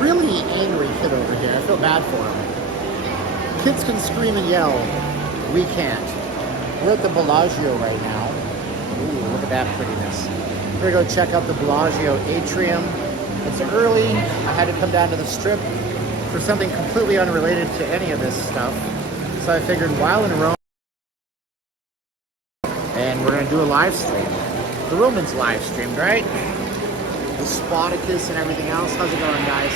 really angry kid over here. I feel bad for him. Kids can scream and yell. We can't. We're at the Bellagio right now. Ooh, look at that prettiness. We're gonna go check out the Bellagio atrium. It's early. I had to come down to the Strip for something completely unrelated to any of this stuff. So I figured while in Rome, and we're gonna do a live stream. The Romans live streamed, right? The Spartacus and everything else. How's it going, guys?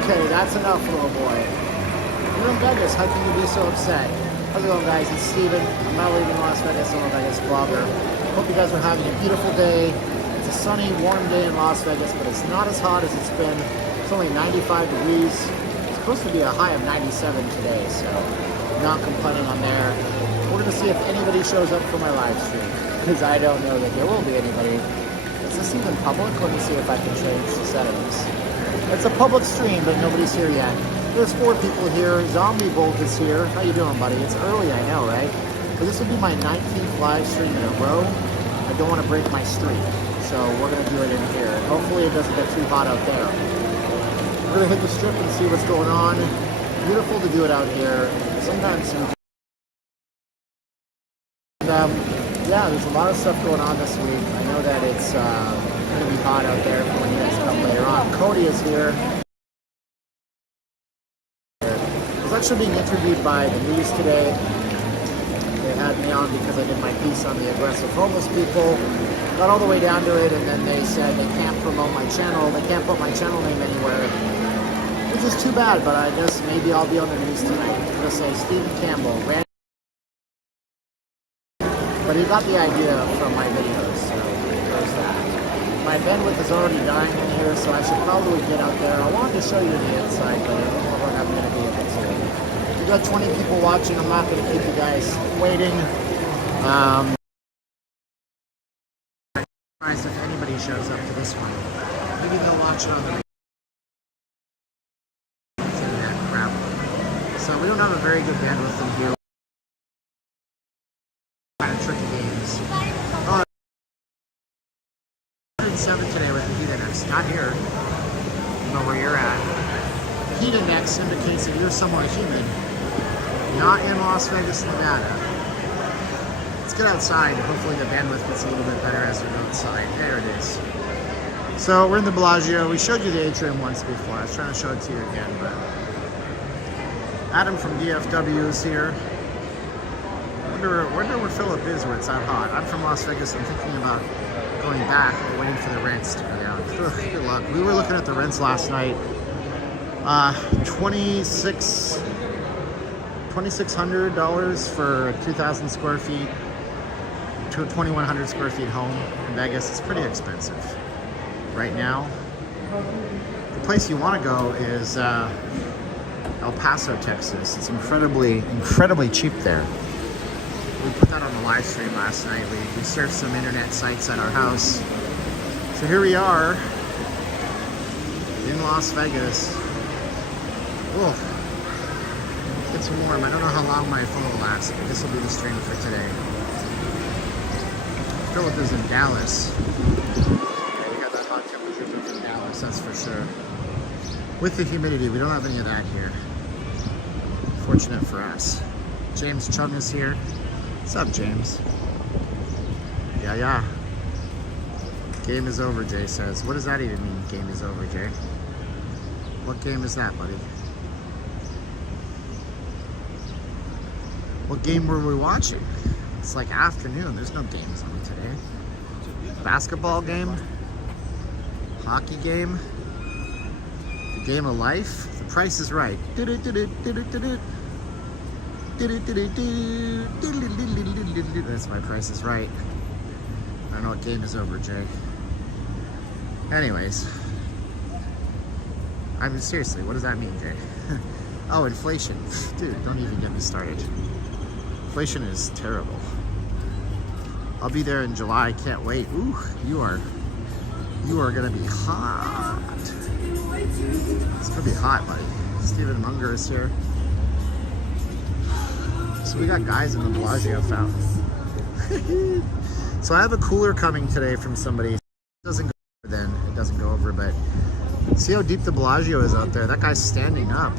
Okay, that's enough, little boy. You're in Vegas. How can you be so upset? How's it going, guys? It's Steven. I'm not leaving Las Vegas. I'm a Vegas vlogger. Hope you guys are having a beautiful day. It's a sunny, warm day in Las Vegas, but it's not as hot as it's been. It's only 95 degrees. It's supposed to be a high of 97 today, so not complaining on there. We're going to see if anybody shows up for my live stream, because I don't know that there will be anybody. Is this even public? Let me see if I can change the settings. It's a public stream, but nobody's here yet. There's 4 people here. Zombie Bolt is here. How you doing, buddy? It's early, I know, right? But this will be my 19th live stream in a row. I don't want to break my streak, so we're going to do it in here. Hopefully it doesn't get too hot out there. We're going to hit the Strip and see what's going on. Beautiful to do it out here. Sometimes yeah, there's a lot of stuff going on this week. I know that it's going to be hot out there for when you guys come later on. Cody is here. I was actually being interviewed by the news today. They had me on because I did my piece on the aggressive homeless people. Got all the way down to it, and then they said they can't promote my channel. They can't put my channel name anywhere, which is too bad, but I guess maybe I'll be on the news tonight. I'm going to say Stephen Campbell ran. But he got the idea from my videos, so there's that. My bandwidth is already dying in here, so I should probably get out there. I wanted to show you the inside, but I don't know what I'm going to be able to. We got 20 people watching. I'm not going to keep you guys waiting. Surprised if anybody shows up to this one. Maybe they'll watch it on the internet crap. So we don't have a very good bandwidth in here. Kind of tricky games. Oh, 107 today with the heat index. Not here. I don't know where you're at. The heat index indicates that you're somewhere humid. Not in Las Vegas, Nevada. Let's get outside. Hopefully the bandwidth gets a little bit better as we go outside. There it is. So we're in the Bellagio. We showed you the atrium once before. I was trying to show it to you again, but Adam from DFW is here. Wonder where Philip is where it's that hot. I'm from Las Vegas. I'm thinking about going back, waiting for the rents to go down. Ugh, good luck. We were looking at the rents last night. $2,600 for 2,000 square feet to a 2,100 square feet home in Vegas. It's pretty expensive right now. The place you want to go is El Paso, Texas. It's incredibly cheap there. We put that on the live stream last night. We surfed some internet sites at our house. So here we are in Las Vegas. Whoa. It's warm. I don't know how long my phone will last, but this will be the stream for today. Philip is in Dallas. Yeah, we got that hot temperature in Dallas, that's for sure. With the humidity, we don't have any of that here. Fortunate for us. James Chung is here. What's up, James? Yeah. Game is over, Jay says. What does that even mean, game is over, Jay? What game is that, buddy? What game were we watching? It's like afternoon. There's no games on today. Basketball game? Hockey game? The game of life? The Price is Right. That's my Price is Right. I don't know what game is over, Jay. Anyways. I mean, seriously, what does that mean, Jay? Oh, inflation. Dude, don't even get me started. Inflation is terrible. I'll be there in July. Can't wait. Ooh, you are gonna be hot. It's gonna be hot, buddy. Stephen Munger is here. So we got guys in the Bellagio fountain. So I have a cooler coming today from somebody. It doesn't go over then. It doesn't go over, but See how deep the Bellagio is out there? That guy's standing up.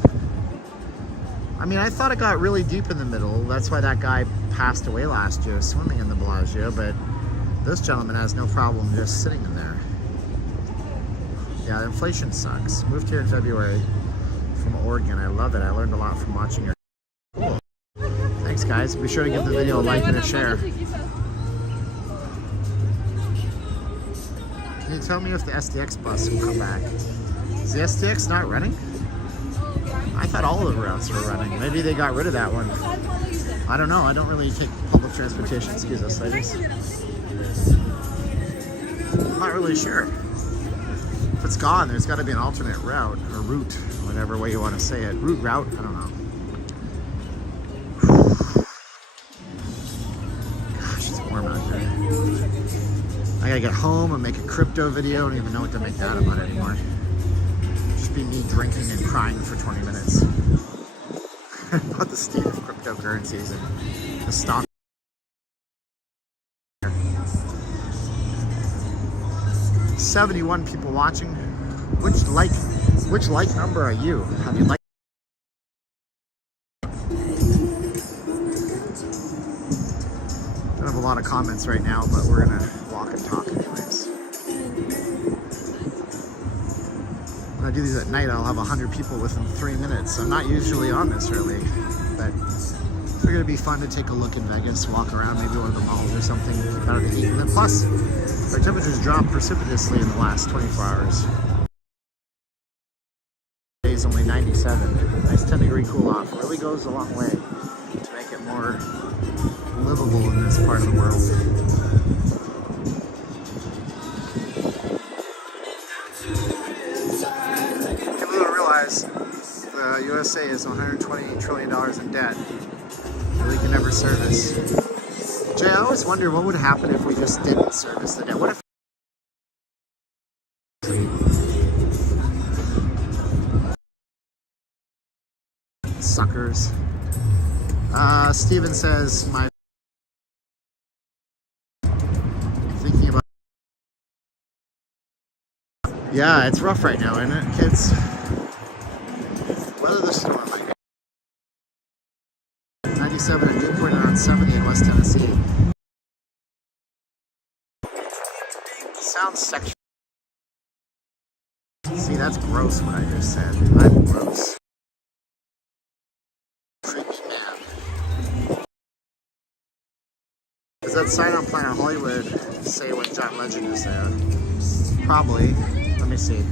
I mean, I thought it got really deep in the middle. That's why that guy passed away last year swimming in the Bellagio, but this gentleman has no problem just sitting in there. Yeah, inflation sucks. Moved here in February from Oregon. I love it. I learned a lot from watching your... Cool. Thanks, guys. Be sure to give the video a like and a share. Can you tell me if the SDX bus will come back? Is the SDX not running? I thought all of the routes were running. Maybe they got rid of that one. I don't know. I don't really take public transportation. Excuse us, ladies. I'm not really sure. If it's gone, there's got to be an alternate route or route, whatever way you want to say it. Route? I don't know. Gosh, it's warm out here. I gotta get home and make a crypto video. I don't even know what to make that about anymore. Just be me drinking and crying for 20 minutes about the state of cryptocurrencies and the stock. 71 people watching. Which like number are you? Have you liked? Don't have a lot of comments right now, but we're gonna walk and talk anyways. When I do these at night, I'll have 100 people within 3 minutes. I'm not usually on this early, but I figured it'd be fun to take a look in Vegas, walk around, maybe one of the malls or something, keep out of the heat. And then plus, our temperatures dropped precipitously in the last 24 hours. Today's only 97. Nice 10-degree cool off. Really goes a long way to make it more livable in this part of the world. People don't realize the USA is $120 trillion in debt that we can never service. Jay, I always wonder what would happen if we just didn't service the debt. What if suckers? Steven says thinking about. Yeah, it's rough right now, isn't it, kids? Weather the storm, I guess. 97 in Newport and around 70 in West Tennessee. Sounds sexual. See, that's gross what I just said. I'm gross. Creepy man. Does that sign on Planet Hollywood say when John Legend is there? Probably. Let me see.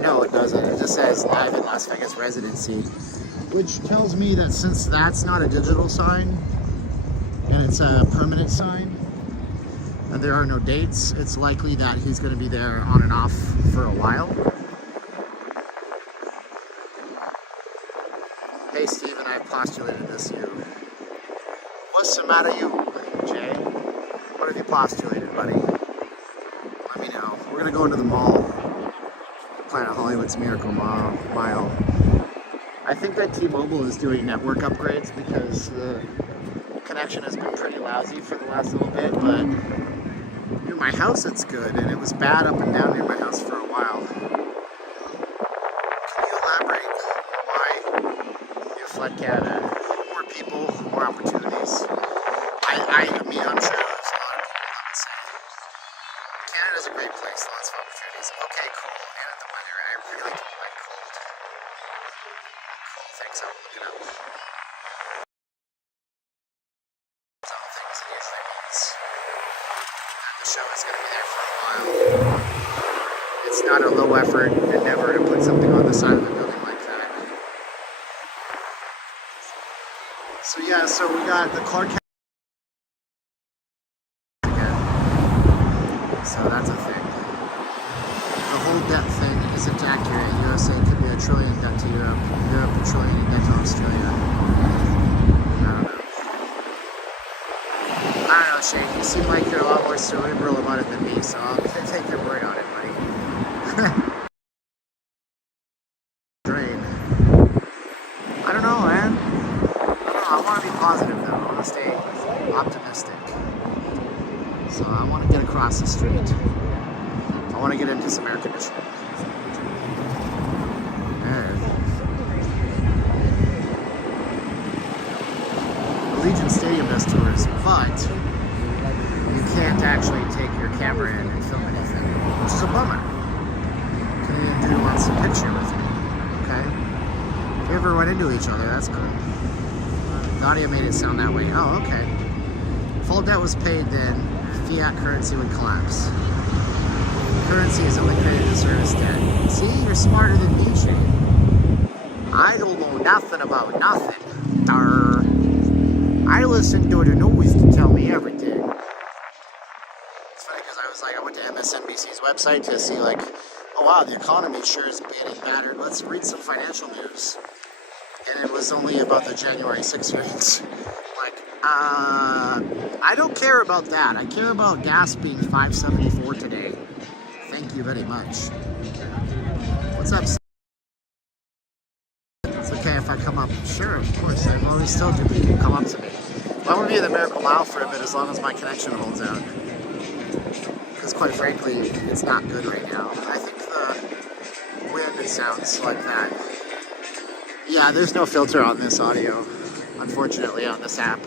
No, it doesn't. It just says live in Las Vegas residency. Which tells me that since that's not a digital sign, and it's a permanent sign, and there are no dates, it's likely that he's going to be there on and off for a while. Hey Steven, I postulated this you. What's the matter you, Jay? What have you postulated, buddy? Let me know. We're going to go into the mall. Planet Hollywood's Miracle Mile. I think that T-Mobile is doing network upgrades because the connection has been pretty lousy for the last little bit, but near my house it's good, and it was bad up and down near my house for a while. Can you elaborate why you flood Canada? More people, more opportunities. I mean, honestly, there's a lot of people that would say Canada's a great place, lots of opportunities. Okay, cool. And the weather, I really don't like cold. Cool, thanks, I'll look it up. Some things it usually means that the show is going to be there for a while. It's not a low effort endeavor to put something on the side of the building like that. So yeah, so we got the Clark again. So that's a thing. The whole debt thing isn't accurate. USA could be $1 trillion in debt to Europe. Europe $1 trillion in debt to Australia. I don't know, Shane. You seem like you're a lot more cerebral about it than me, so I'll take your word on it, buddy. Drain. I don't know, man. I want to be positive, though. I want to stay optimistic. So I want to get across the street. I want to get into get some air conditioning. Allegiant Stadium does tours, but you can't actually take your camera in and film anything, which is a bummer. Couldn't even do some picture with me, okay? If we ever run into each other, that's cool. The audio made it sound that way. Oh, okay. If all debt was paid, then fiat currency would collapse. Currency is only created to service debt. See, you're smarter than me, Shane. I don't know nothing about nothing. Darr. I listen to the news to tell me everything. It's funny because I went to MSNBC's website to see like, oh wow, the economy sure is getting battered. Let's read some financial news. And it was only about the January 6th hearings. Like, I don't care about that. I care about gas being $5.74 today. Thank you very much. What's up? It's okay if I come up. Sure, of course. I've always told you people come up to me. Well, I'm going to be in the Miracle Mile for a bit as long as my connection holds out. Because quite frankly, it's not good right now. I think the wind sounds like that. Yeah, there's no filter on this audio, unfortunately, on this app.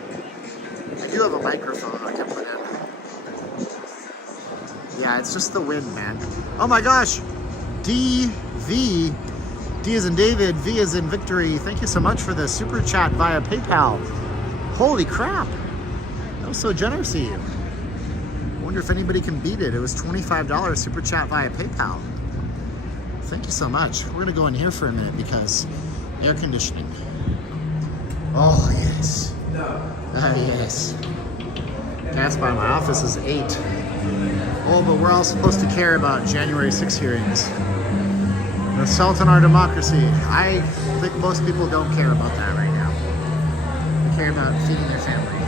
I do have a microphone I can put in. Yeah, it's just the wind, man. Oh my gosh! D as in David, V as in victory. Thank you so much for the super chat via PayPal. Holy crap! That was so generous of you. I wonder if anybody can beat it. It was $25 super chat via PayPal. Thank you so much. We're gonna go in here for a minute because air conditioning. Oh yes. Yes. Gas by my office is 8. Oh, but we're all supposed to care about January 6th hearings. The assault on our democracy. I think most people don't care about that right now. They care about feeding their family.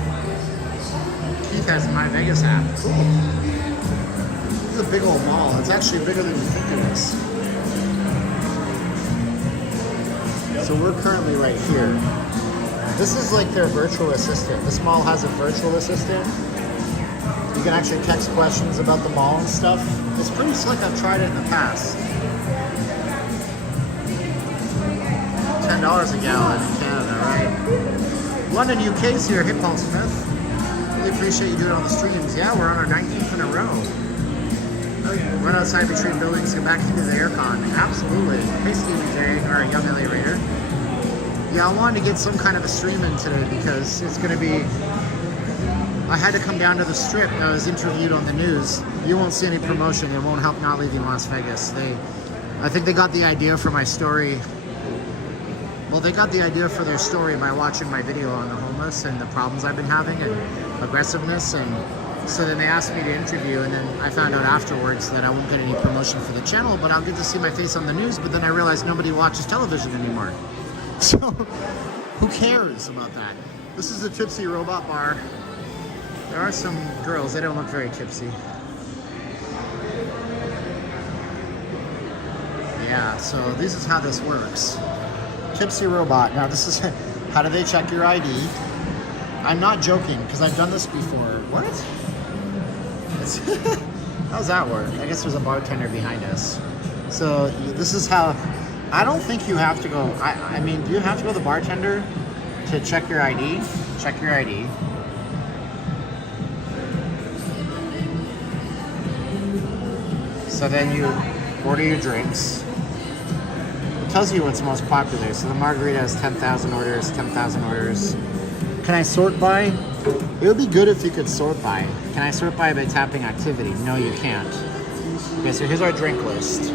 Keith has My Vegas app. Cool. This is a big old mall. It's actually bigger than you think it is. So we're currently right here. This is like their virtual assistant. This mall has a virtual assistant. You can actually text questions about the mall and stuff. It's pretty slick. I've tried it in the past. $10 a gallon in Canada, right? London, UK's here. Hey, Paul Smith. Really appreciate you doing all the streams. Yeah, we're on our 19th in a row. Run outside between buildings, get back into the aircon. Absolutely. Hey, Stevie J, or Young LA Raider. Yeah, I wanted to get some kind of a stream in today because it's going to be... I had to come down to the Strip. I was interviewed on the news. You won't see any promotion. It won't help not leaving Las Vegas. I think they got the idea for my story. Well, they got the idea for their story by watching my video on the homeless and the problems I've been having and aggressiveness. And so then they asked me to interview, and then I found out afterwards that I won't get any promotion for the channel, but I'll get to see my face on the news. But then I realized nobody watches television anymore. So who cares about that? This is a Tipsy robot bar. There are some girls, they don't look very tipsy. Yeah, so this is how this works. Tipsy robot. Now this is, how do they check your ID? I'm not joking, because I've done this before. What? How's that work? I guess there's a bartender behind us. So this is how, I don't think you have to go, I mean, do you have to go to the bartender to check your ID? Check your ID. So then you order your drinks. It tells you what's most popular. So the margarita has 10,000 orders, 10,000 orders. Can I sort by? It would be good if you could sort by. Can I sort by tapping activity? No, you can't. Okay, so here's our drink list.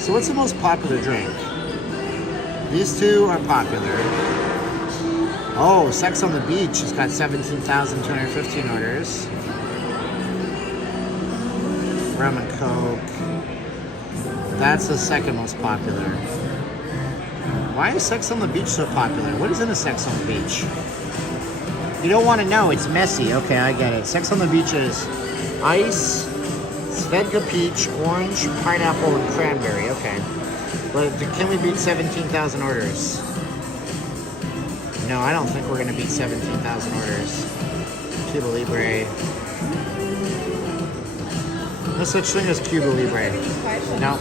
So what's the most popular drink? These two are popular. Oh, Sex on the Beach has got 17,215 orders. Rum and Coke. That's the second most popular. Why is Sex on the Beach so popular? What is in a Sex on the Beach? You don't want to know. It's messy. Okay, I get it. Sex on the Beach is ice, Svedka peach, orange, pineapple, and cranberry. Okay. But can we beat 17,000 orders? No, I don't think we're going to beat 17,000 orders. Cuba Libre. No such thing as Cuba Libre. No.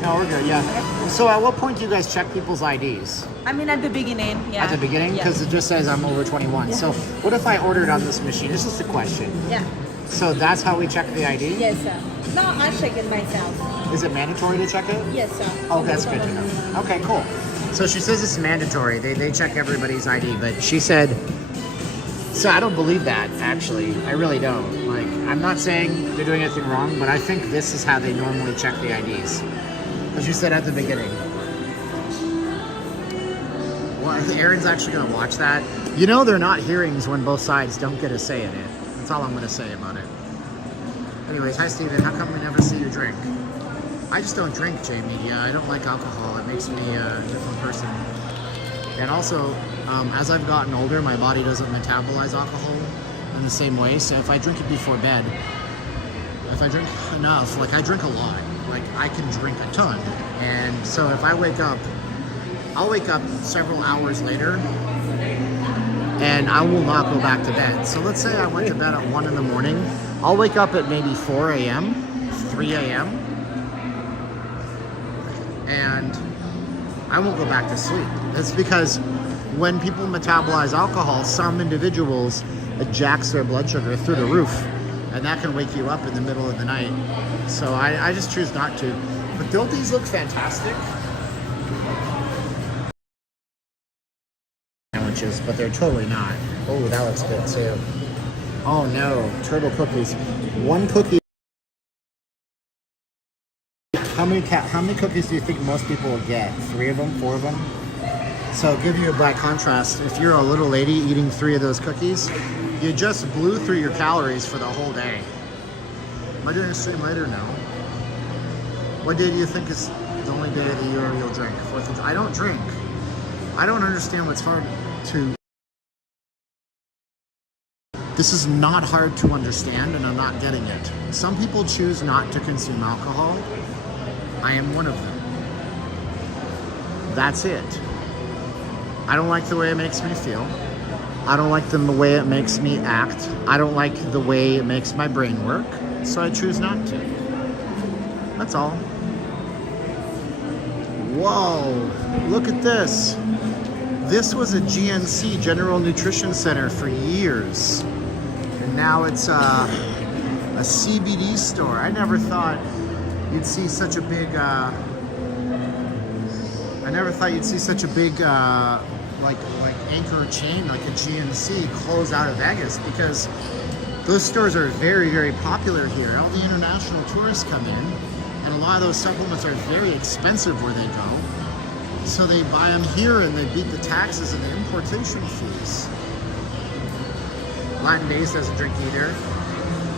No, we're good, yeah. So at what point do you guys check people's IDs? I mean, at the beginning, yeah. At the beginning? Because it just says I'm over 21. Yeah. So what if I ordered on this machine? This is the question. Yeah. So that's how we check the ID? Yes, sir. No, I check it myself. Is it mandatory to check it? Yes, sir. Oh, that's good to know. Okay, cool. So she says it's mandatory. They check everybody's ID, but she said, so I don't believe that, actually. I really don't. Like, I'm not saying they're doing anything wrong, but I think this is how they normally check the IDs. As you said at the beginning. Well, Aaron's actually going to watch that. You know they're not hearings when both sides don't get a say in it. That's all I'm going to say about it. Anyways, hi Steven, how come we never see you drink? I just don't drink, Jamie. I don't like alcohol. It makes me a different person. And also, as I've gotten older, my body doesn't metabolize alcohol in the same way. So if I drink it before bed, if I drink enough, like I drink a lot, like I can drink a ton. And so if I wake up, I'll wake up several hours later and I will not go back to bed. So let's say I went to bed at 1 in the morning. I'll wake up at maybe 4 a.m., 3 a.m. and I won't go back to sleep. That's because when people metabolize alcohol, some individuals, it jacks their blood sugar through the roof, and that can wake you up in the middle of the night. So I just choose not to. But don't these look fantastic? Sandwiches, but they're totally not. Oh, that looks good too. Oh no, turtle cookies. One cookie. How many cookies do you think most people will get? 3 of them? 4 of them? So give you by contrast, if you're a little lady eating 3 of those cookies, you just blew through your calories for the whole day. Am I doing a stream later? No. What day do you think is the only day of the year you'll drink? 4th of July? I don't drink. I don't understand what's hard to... This is not hard to understand, and I'm not getting it. Some people choose not to consume alcohol. I am one of them. That's it. I don't like the way it makes me feel. I don't like the way it makes me act. I don't like the way it makes my brain work, so I choose not to. That's all. Whoa, look at this. This was a GNC, General Nutrition Center, for years. And now it's a CBD store. I never thought you'd see such a big, like anchor chain like a GNC close out of Vegas, because those stores are very, very popular here. All the international tourists come in, and a lot of those supplements are very expensive where they go. So they buy them here and they beat the taxes and the importation fees. Latin Days doesn't drink either.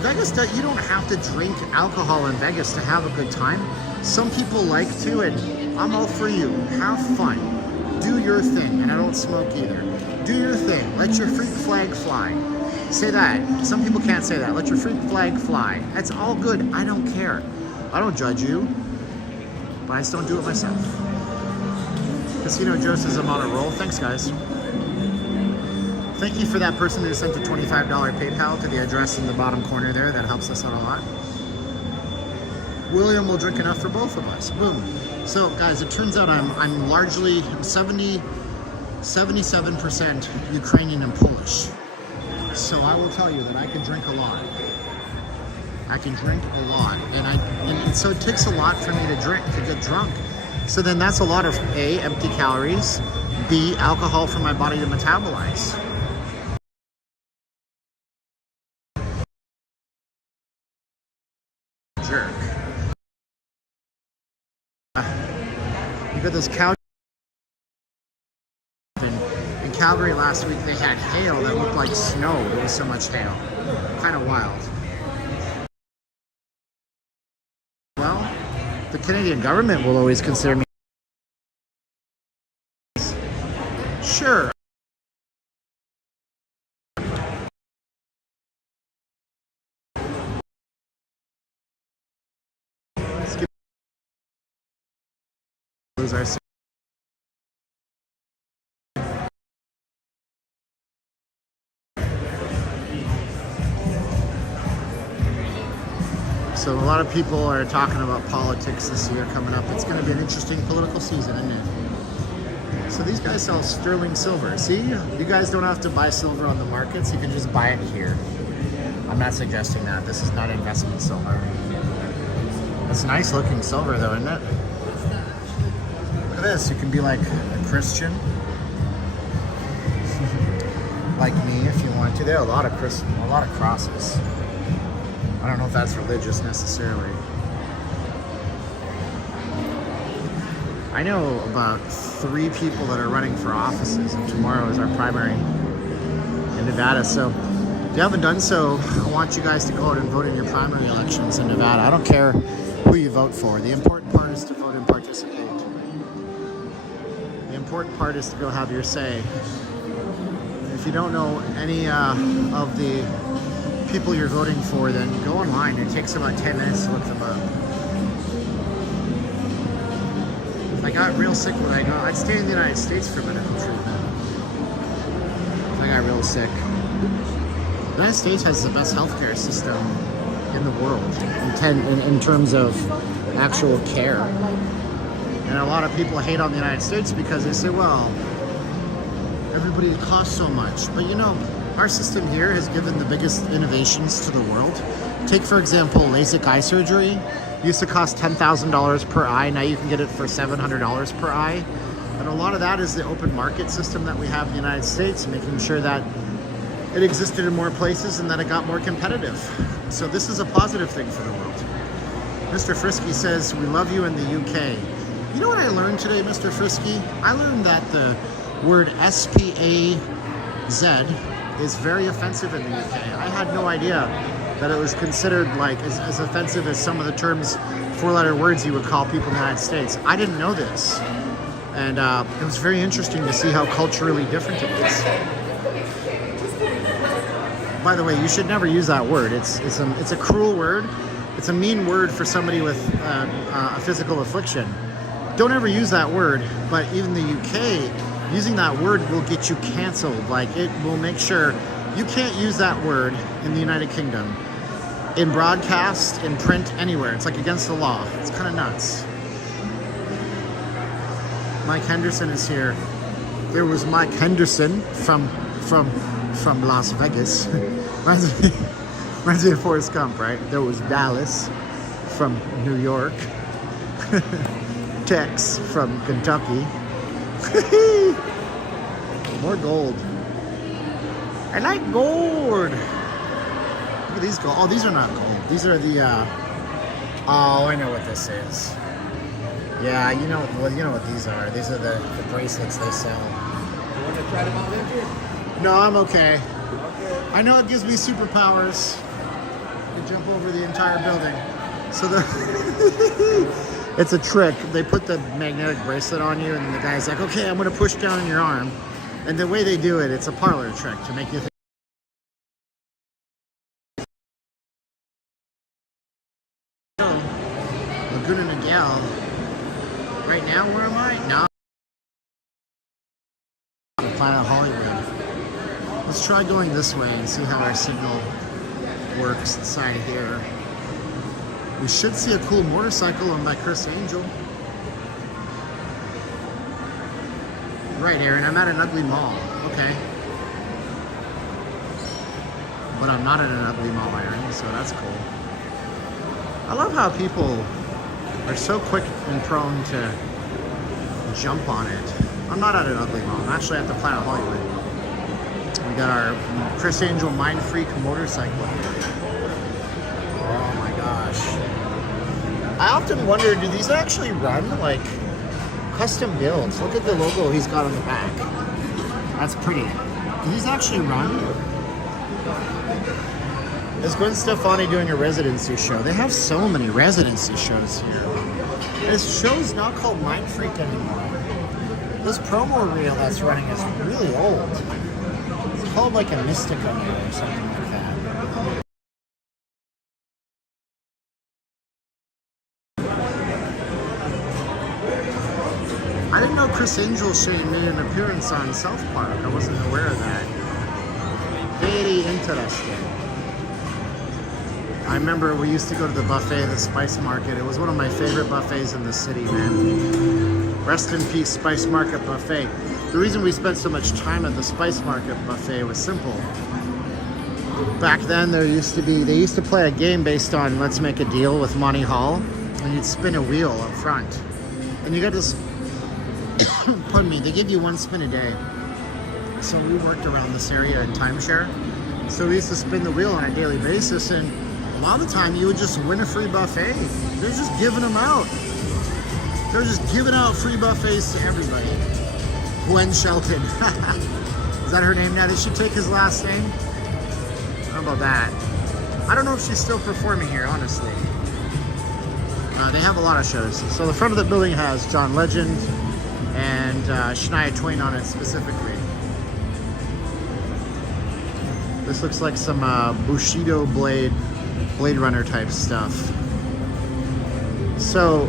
Vegas, you don't have to drink alcohol in Vegas to have a good time. Some people like to, and I'm all for you. Have fun. Do your thing. And I don't smoke either. Do your thing. Let your freak flag fly. Say that. Some people can't say that. Let your freak flag fly. That's all good. I don't care. I don't judge you. But I just don't do it myself. Casino Joe says I'm on a roll. Thanks, guys. Thank you for that person who sent a $25 PayPal to the address in the bottom corner there. That helps us out a lot. William will drink enough for both of us. Boom. So, guys, it turns out I'm largely 77% Ukrainian and Polish. So I will tell you that I can drink a lot. I can drink a lot, and so it takes a lot for me to drink, to get drunk. So then that's a lot of A, empty calories, B, alcohol for my body to metabolize. Jerk. You got those couch. In Calgary last week, they had hail that looked like snow. There was so much hail. Kind of wild. Well, the Canadian government will always consider me. Sure. Lose our. So a lot of people are talking about politics this year coming up. It's going to be an interesting political season, isn't it? So these guys sell sterling silver. See, you guys don't have to buy silver on the markets. You can just buy it here. I'm not suggesting that. This is not investment silver. It's nice looking silver though, isn't it? Look at this. You can be like a Christian. Like me if you want to. There are a lot of crosses. I don't know if that's religious necessarily. I know about 3 people that are running for offices, and tomorrow is our primary in Nevada. So if you haven't done so, I want you guys to go out and vote in your primary elections in Nevada. I don't care who you vote for. The important part is to vote and participate. The important part is to go have your say. If you don't know any of the people you're voting for, then go online. It takes about 10 minutes to look them up. If I got real sick when I'd stay in the United States for medical treatment. If I got real sick. The United States has the best healthcare system in the world in terms of actual care. And a lot of people hate on the United States because they say, well, everybody costs so much. But you know, our system here has given the biggest innovations to the world. Take, for example, LASIK eye surgery. It used to cost $10,000 per eye. Now you can get it for $700 per eye. And a lot of that is the open market system that we have in the United States, making sure that it existed in more places and that it got more competitive. So this is a positive thing for the world. Mr. Frisky says, we love you in the UK. You know what I learned today, Mr. Frisky? I learned that the word SPAZ is very offensive in the UK. I had no idea that it was considered like as offensive as some of the terms, 4-letter words you would call people in the United States. I didn't know this. And it was very interesting to see how culturally different it is. By the way, you should never use that word. It's a cruel word. It's a mean word for somebody with a physical affliction. Don't ever use that word. But even the UK, using that word will get you canceled. Like, it will make sure you can't use that word in the United Kingdom. In broadcast, in print, anywhere. It's like against the law. It's kind of nuts. Mike Henderson is here. There was Mike Henderson from Las Vegas. reminds me of Forrest Gump, right? There was Dallas from New York. Tex from Kentucky. More gold. I like gold. Look at these gold. Oh, these are not gold. These are the oh, I know what this is. Yeah, you know what these are. These are the bracelets they sell. You want to try them out, Andrew? No, I'm okay. I know it gives me superpowers. I can jump over the entire building. So it's a trick. They put the magnetic bracelet on you, and the guy's like, okay, I'm going to push down on your arm. And the way they do it, it's a parlor trick to make you think. Laguna Niguel. Right now, where am I? No. Planet Hollywood. Let's try going this way and see how our signal works inside here. We should see a cool motorcycle owned by Chris Angel. Right, Aaron, I'm at an ugly mall. Okay. But I'm not at an ugly mall, Aaron, so that's cool. I love how people are so quick and prone to jump on it. I'm not at an ugly mall. I'm actually at the Planet Hollywood. We got our Chris Angel Mind Freak motorcycle here. Oh my gosh. I often wonder, do these actually run? Like, custom builds. Look at the logo he's got on the back. That's pretty. Do these actually run? Is Gwen Stefani doing a residency show? They have so many residency shows here. This show's not called Mind Freak anymore. This promo reel that's running is really old. It's called like a Mystica now or something like that. I didn't know Chris Angel Shane made an appearance on South Park. I wasn't aware of that. Very interesting. I remember we used to go to the buffet, the Spice Market. It was one of my favorite buffets in the city, man. Rest in peace, Spice Market Buffet. The reason we spent so much time at the Spice Market Buffet was simple. Back then, they used to play a game based on Let's Make a Deal with Monty Hall, and you'd spin a wheel up front. And you got this, pardon me, they give you one spin a day. So we worked around this area in timeshare. So we used to spin the wheel on a daily basis, and a lot of the time you would just win a free buffet. They're just giving them out. They're just giving out free buffets to everybody. Gwen Shelton. Is that her name now? Did she take his last name? How about that? I don't know if she's still performing here, honestly. They have a lot of shows. So the front of the building has John Legend and Shania Twain on it specifically. This looks like some Bushido Blade Runner type stuff. So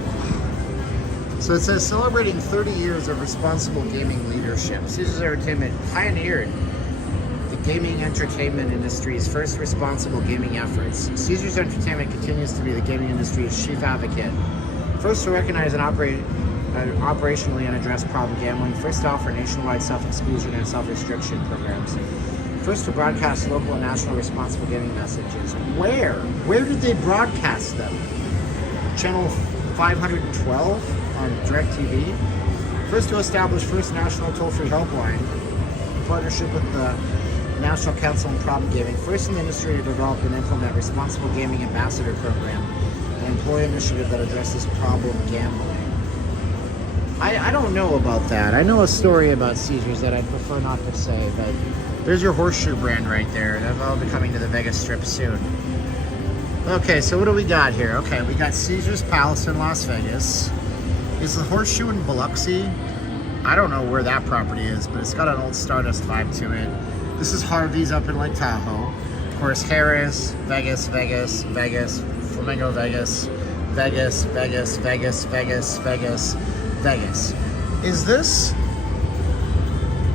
it says celebrating 30 years of responsible gaming leadership. Caesars Entertainment pioneered the gaming entertainment industry's first responsible gaming efforts. Caesars Entertainment continues to be the gaming industry's chief advocate. First to recognize and operationally and address problem gambling. First to offer nationwide self-exclusion and self-restriction programs. First to broadcast local and national responsible gaming messages. Where? Where did they broadcast them? Channel 512 on DirecTV. First to establish first national toll-free helpline in partnership with the National Council on Problem Gaming. First in the industry to develop and implement responsible gaming ambassador program, an employee initiative that addresses problem gambling. I don't know about that. I know a story about Caesars that I'd prefer not to say, but there's your Horseshoe brand right there. That'll be coming to the Vegas Strip soon. Okay, so what do we got here? Okay, we got Caesars Palace in Las Vegas. Is the Horseshoe in Biloxi? I don't know where that property is, but it's got an old Stardust vibe to it. This is Harvey's up in Lake Tahoe. Of course, Harris, Vegas, Vegas, Vegas, Flamingo Vegas, Vegas, Vegas, Vegas, Vegas, Vegas, Vegas. Is this?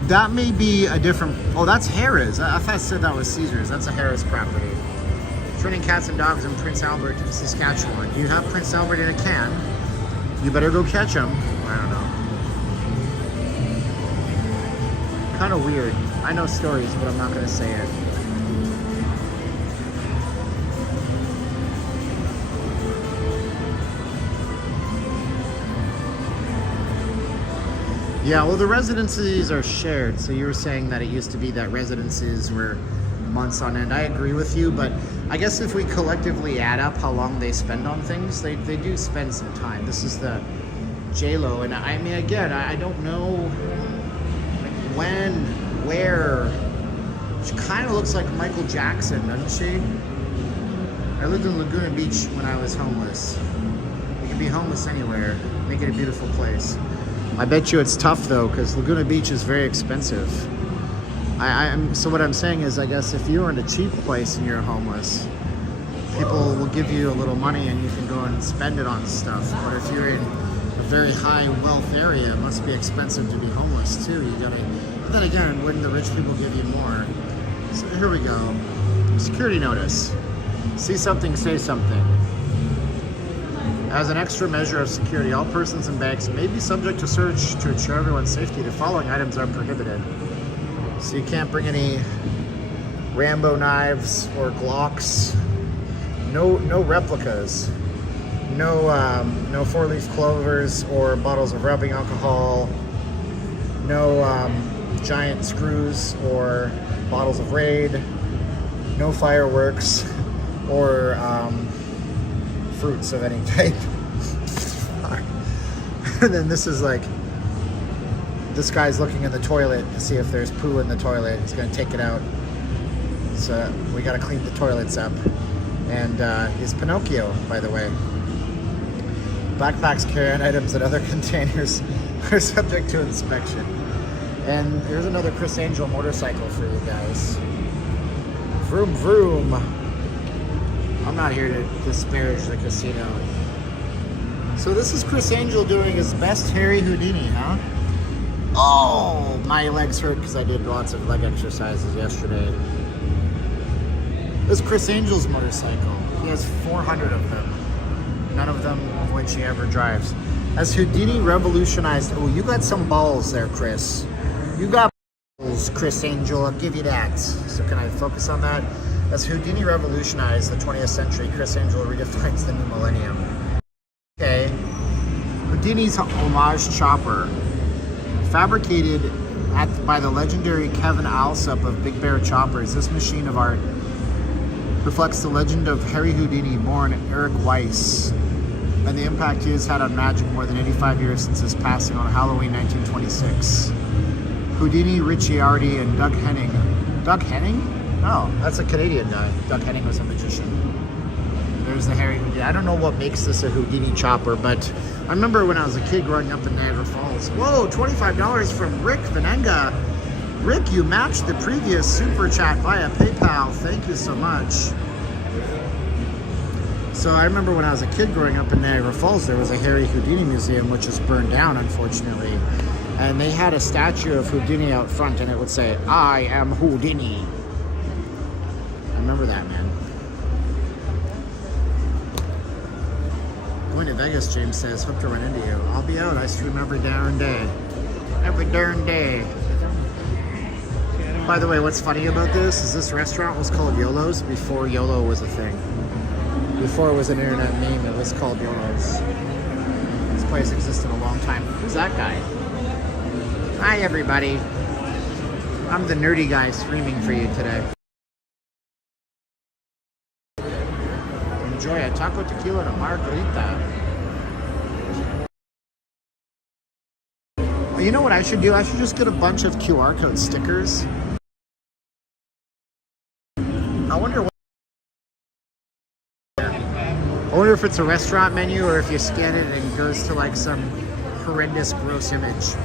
That may be a different. Oh, that's Harris. I thought I said that was Caesars. That's a Harris property. Training cats and dogs in Prince Albert, Saskatchewan. You have Prince Albert in a can. You better go catch him. I don't know. Kind of weird. I know stories, but I'm not going to say it. Yeah, well, the residencies are shared. So you were saying that it used to be that residencies were months on end. I agree with you, but I guess if we collectively add up how long they spend on things, they do spend some time. This is the J-Lo, and I mean, again, I don't know when, where. She kind of looks like Michael Jackson, doesn't she? I lived in Laguna Beach when I was homeless. You can be homeless anywhere, make it a beautiful place. I bet you it's tough though, because Laguna Beach is very expensive. So what I'm saying is, I guess if you're in a cheap place and you're homeless, people will give you a little money and you can go and spend it on stuff. But if you're in a very high wealth area, it must be expensive to be homeless too. But then again, wouldn't the rich people give you more? So here we go. Security notice. See something, say something. As an extra measure of security, all persons and banks may be subject to search to ensure everyone's safety. The following items are prohibited. So you can't bring any Rambo knives or Glocks. No replicas. No 4-leaf clovers or bottles of rubbing alcohol. No giant screws or bottles of Raid. No fireworks or fruits of any type. And then this is like, this guy's looking in the toilet to see if there's poo in the toilet. He's gonna take it out. So we gotta clean the toilets up. And he's Pinocchio, by the way. Backpacks, carry-on items, and other containers are subject to inspection. And here's another Chris Angel motorcycle for you guys. Vroom vroom. I'm not here to disparage the casino. So this is Chris Angel doing his best Harry Houdini, huh? Oh, my legs hurt because I did lots of leg exercises yesterday. This is Chris Angel's motorcycle. He has 400 of them. None of them of which he ever drives. As Houdini revolutionized, oh, you got some balls there, Chris. You got balls, Chris Angel, I'll give you that. So can I focus on that? As Houdini revolutionized the 20th century, Chris Angel redefines the new millennium. Okay. Houdini's homage chopper, fabricated by the legendary Kevin Alsop of Big Bear Choppers. This machine of art reflects the legend of Harry Houdini, born Eric Weiss, and the impact he has had on magic more than 85 years since his passing on Halloween 1926. Houdini, Ricciardi, and Doug Henning. Doug Henning? Oh, that's a Canadian guy. Doug Henning was a magician. There's the Harry Houdini. I don't know what makes this a Houdini chopper, but I remember when I was a kid growing up in Niagara Falls. Whoa, $25 from Rick Venenga. Rick, you matched the previous super chat via PayPal. Thank you so much. So I remember when I was a kid growing up in Niagara Falls, there was a Harry Houdini museum, which is burned down, unfortunately. And they had a statue of Houdini out front, and it would say, "I am Houdini." I remember that, man. Going to Vegas, James says, hope to run into you. I'll be out. I stream every darn day. Every darn day. By the way, what's funny about this is this restaurant was called YOLO's before YOLO was a thing. Before it was an internet meme, it was called YOLO's. This place existed a long time. Who's that guy? Hi, everybody. I'm the nerdy guy streaming for you today. Enjoy a taco, tequila, and a margarita. You know what I should do? I should just get a bunch of QR code stickers. I wonder if it's a restaurant menu or if you scan it and it goes to like some horrendous, gross image.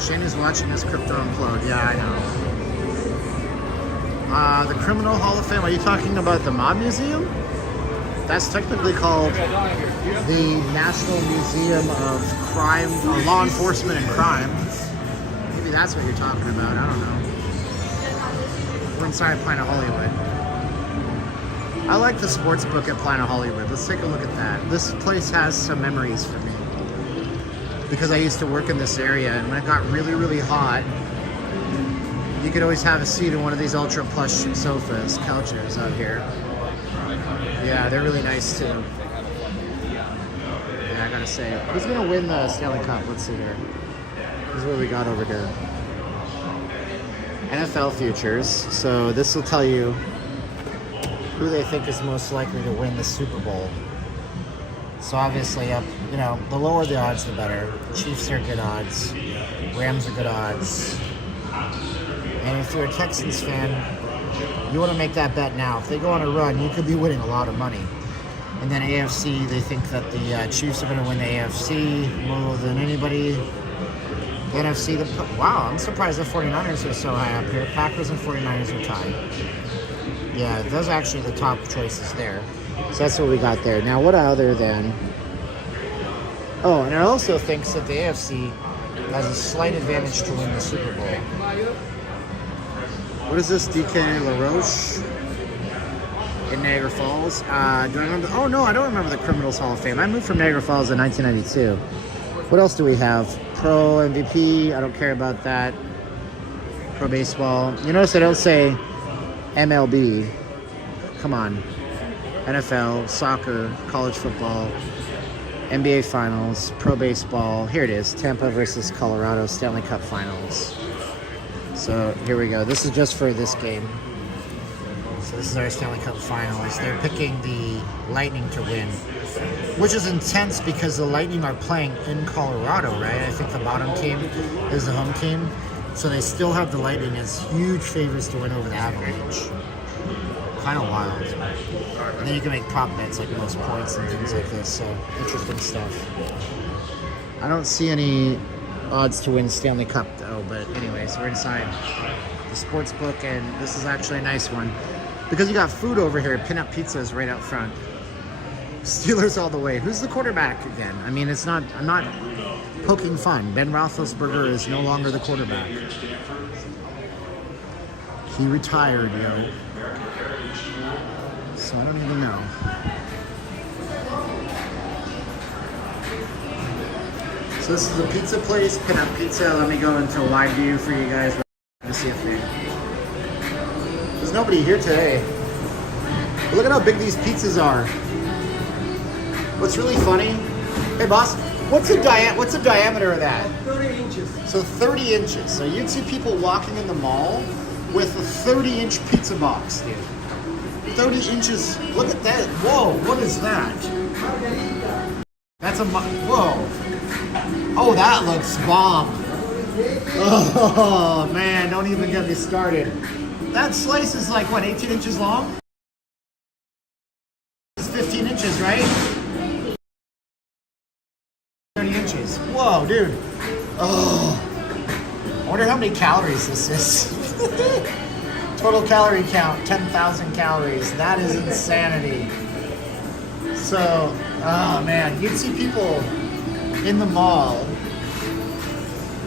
Shane is watching this crypto implode. Yeah, I know. The Criminal Hall of Fame. Are you talking about the Mob Museum? That's technically called the National Museum of Crime, or Law Enforcement and Crime. Maybe that's what you're talking about. I don't know. We're inside Planet Hollywood. I like the sports book at Planet Hollywood. Let's take a look at that. This place has some memories for me because I used to work in this area, and when it got really, really hot, you could always have a seat in one of these ultra plush sofas, couches out here. Yeah, they're really nice too. Yeah, I gotta say, who's gonna win the Stanley Cup? Let's see here. This is what we got over here. NFL futures. So this will tell you who they think is most likely to win the Super Bowl. So obviously, you know, the lower the odds, the better. Chiefs are good odds. Rams are good odds. And if you're a Texans fan, you want to make that bet now. If they go on a run, you could be winning a lot of money. And then AFC, they think that the Chiefs are going to win the AFC more than anybody. The NFC, wow, I'm surprised the 49ers are so high up here. Packers and 49ers are tied. Yeah, those are actually the top choices there. So that's what we got there. Now, what other than... Oh, and it also thinks that the AFC has a slight advantage to win the Super Bowl. What is this? DK LaRoche in Niagara Falls. Do I remember? Oh, no, I don't remember the Criminals Hall of Fame. I moved from Niagara Falls in 1992. What else do we have? Pro MVP. I don't care about that. Pro baseball. You notice I don't say MLB. Come on. NFL, soccer, college football, NBA Finals, pro baseball. Here it is. Tampa versus Colorado Stanley Cup Finals. So here we go. This is just for this game. So this is our Stanley Cup Finals. They're picking the Lightning to win, which is intense because the Lightning are playing in Colorado, right? I think the bottom team is the home team. So they still have the Lightning as huge favorites to win over the Avalanche. Kind of wild. And then you can make prop bets like most points and things like this. So interesting stuff. I don't see any odds to win Stanley Cup though, but anyways, we're inside the sports book, and this is actually a nice one because you got food over here. Pin-up pizza is right out front. Steelers all the way. Who's the quarterback again? I mean, I'm not poking fun. Ben Roethlisberger is no longer the quarterback. He retired, yo. So I don't even know. So this is a pizza place, Pinup Pizza. Let me go into live view for you guys to see if they... There's nobody here today. But look at how big these pizzas are. What's really funny? Hey boss, what's the diameter of that? 30 inches. So 30 inches. So you'd see people walking in the mall with a 30-inch pizza box, dude. 30 inches. Look at that. Whoa, what is that? That's a... Whoa. Oh, that looks bomb. Oh, man, don't even get me started. That slice is like, what, 18 inches long? It's 15 inches, right? 30 inches. Whoa, dude. Oh. I wonder how many calories this is. Total calorie count, 10,000 calories. That is insanity. So, oh man, you'd see people in the mall.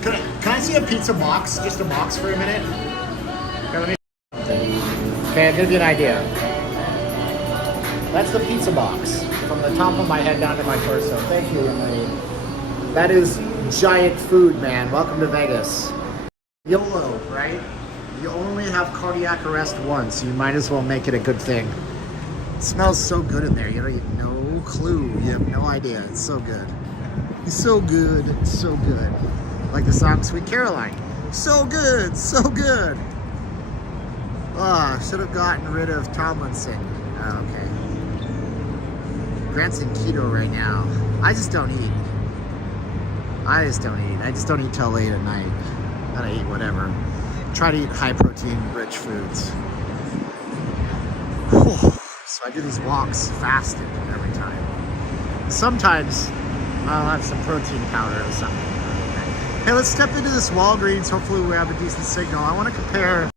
Can I see a pizza box? Just a box for a minute? Okay, I'll give you an idea. That's the pizza box. From the top of my head down to my torso. Thank you, Emily. That is giant food, man. Welcome to Vegas. YOLO, right? You only have cardiac arrest once. You might as well make it a good thing. It smells so good in there. You have no clue. You have no idea. It's so good. It's so good. It's so good. Like the song Sweet Caroline. So good. So good. Oh, should have gotten rid of Tomlinson. Oh, okay. Grant's in keto right now. I just don't eat. I just don't eat till late at night. Gotta eat whatever. Try to eat high protein rich foods. Whew. So I do these walks fasted every time. Sometimes I'll have some protein powder or something. Hey, let's step into this Walgreens. Hopefully we have a decent signal. I want to compare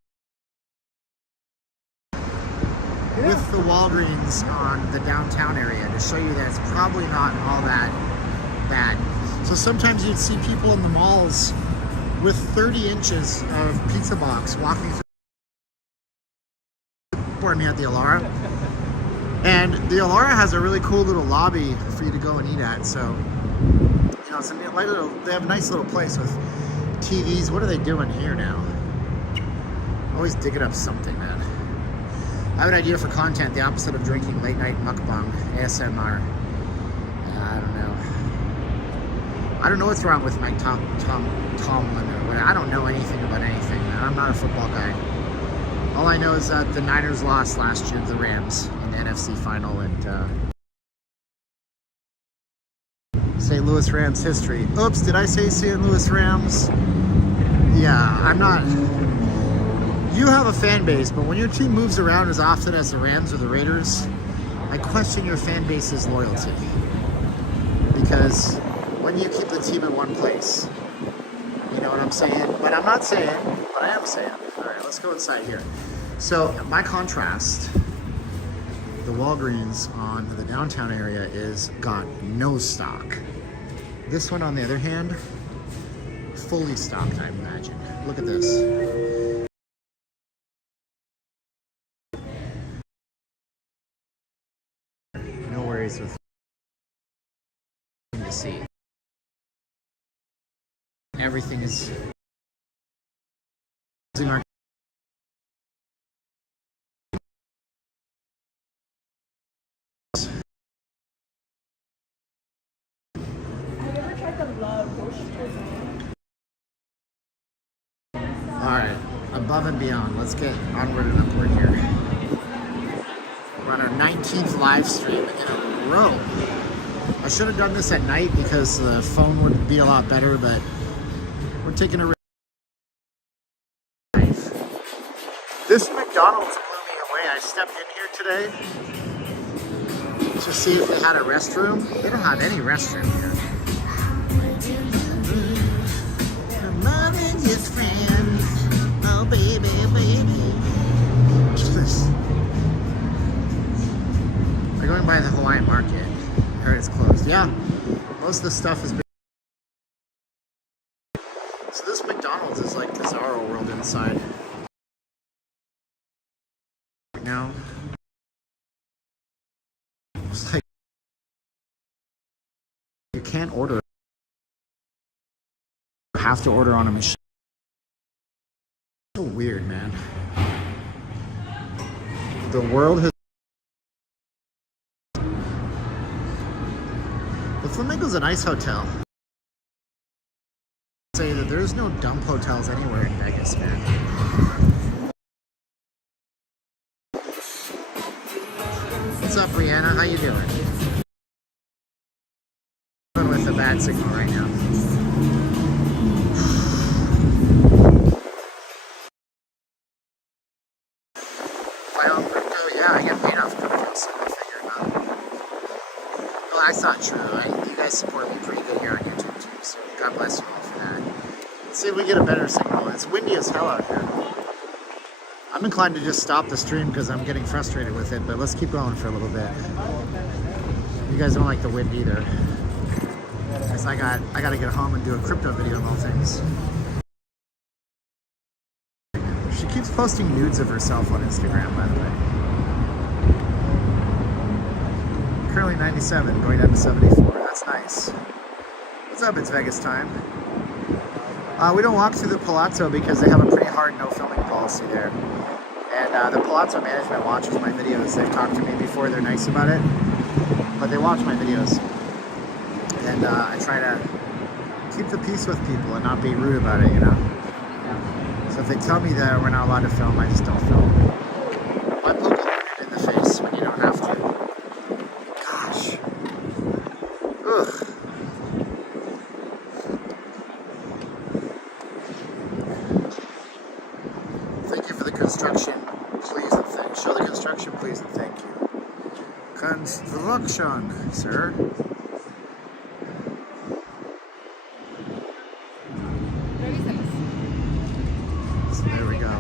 with the Walgreens on the downtown area to show you that it's probably not all that bad. So sometimes you'd see people in the malls with 30 inches of pizza box walking through at the Alara. And the Alara has a really cool little lobby for you to go and eat at. So, you know, it's a little, they have a nice little place with TVs. What are they doing here now? Always digging up something, man. I have an idea for content, the opposite of drinking late night mukbang, ASMR. I don't know. I don't know what's wrong with Mike Tomlin or whatever. I don't know anything about anything, man. I'm not a football guy. All I know is that the Niners lost last year to the Rams in the NFC final, and St. Louis Rams history. Oops, did I say St. Louis Rams? Yeah, I'm not. You have a fan base, but when your team moves around as often as the Rams or the Raiders, I question your fan base's loyalty. Because when you keep the team in one place, you know what I'm saying? But I'm not saying, but I am saying. All right, let's go inside here. So, by contrast, the Walgreens on the downtown area is got no stock. This one, on the other hand, fully stocked, I imagine. Look at this. No worries with to see. Everything is Alright, above and beyond. Let's get onward and upward here. We're on our 19th live stream in a row. I should have done this at night because the phone would be a lot better, but we're taking a risk. This McDonald's blew me away. I stepped in here today to see if they had a restroom. They don't have any restroom here. I'm loving his friend. Oh, baby, baby. Just... We're going by the Hawaiian market. I heard it's closed. Yeah, most of the stuff has been... So this McDonald's is like Bizarro World inside. It's like you can't order. You have to order on a machine. So weird, man. The world has. The Flamingo's a nice hotel. Say that there's no dump hotels anywhere in Vegas, man. What's up, Rihanna? How you doing? I'm with a bad signal right now. My own crypto? Yeah, I get paid off crypto, so I figure it out. Well, that's not true. You guys support me pretty good here on YouTube too, so God bless you all for that. Let's see if we get a better signal. It's windy as hell out here. I'm inclined to just stop the stream because I'm getting frustrated with it, but let's keep going for a little bit. You guys don't like the wind either. Because I got to get home and do a crypto video of all things. She keeps posting nudes of herself on Instagram, by the way. Currently 97, going down to 74. That's nice. What's up? It's Vegas time. We don't walk through the Palazzo because they have a pretty hard no filming policy there. And the Palazzo management watches my videos. They've talked to me before. They're nice about it. But they watch my videos. And I try to keep the peace with people and not be rude about it, you know? So if they tell me that we're not allowed to film, I just don't film. Why poke it in the face when you don't have to? Gosh. Ugh. Thank you for the construction, please and thank. Show the construction, please and thank you. Construction, sir. So there we go.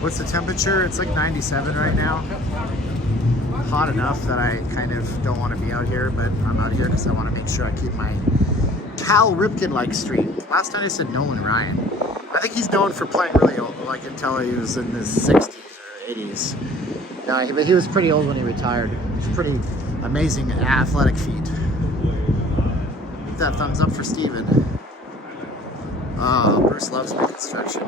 What's the temperature? It's like 97 right now. Hot enough that I kind of don't want to be out here, but I'm out here because I want to make sure I keep my Cal Ripken-like streak. Last time I said Nolan Ryan. I think he's known for playing really old, like until he was in his 60s or 80s. No, but he was pretty old when he retired. It's pretty amazing athletic feat. Give that thumbs up for Steven. Oh, Bruce loves my construction.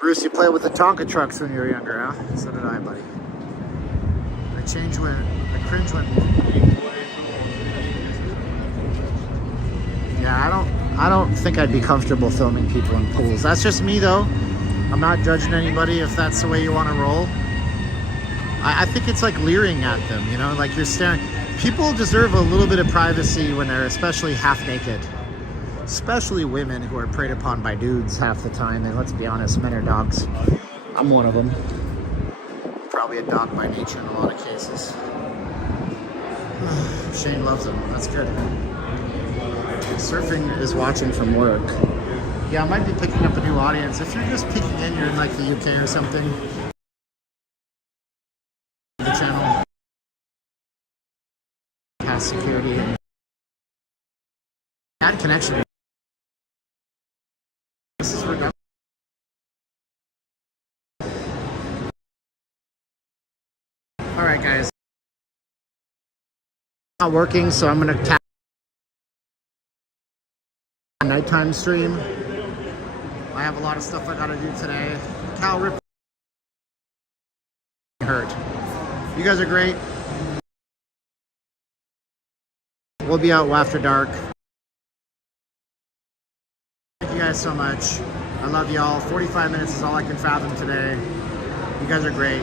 Bruce, you played with the Tonka trucks when you were younger, huh? So did I, buddy. I cringe when. Yeah, I don't think I'd be comfortable filming people in pools. That's just me, though. I'm not judging anybody if that's the way you want to roll. I think it's like leering at them, you know, like you're staring. People deserve a little bit of privacy when they're especially half naked. Especially women who are preyed upon by dudes half the time. And let's be honest, men are dogs. I'm one of them. Probably a dog by nature in a lot of cases. Shane loves them. That's good. Surfing is watching from work. Yeah, I might be picking up a new audience. If you're just peeking in, you're in like the UK or something. The channel has security and bad connection. This is where all right, guys. Not working, so I'm gonna tap a nighttime stream. I have a lot of stuff I gotta do today. Cal Rip hurt. You guys are great. We'll be out after dark. Thank you guys so much. I love y'all. 45 minutes is all I can fathom today. You guys are great.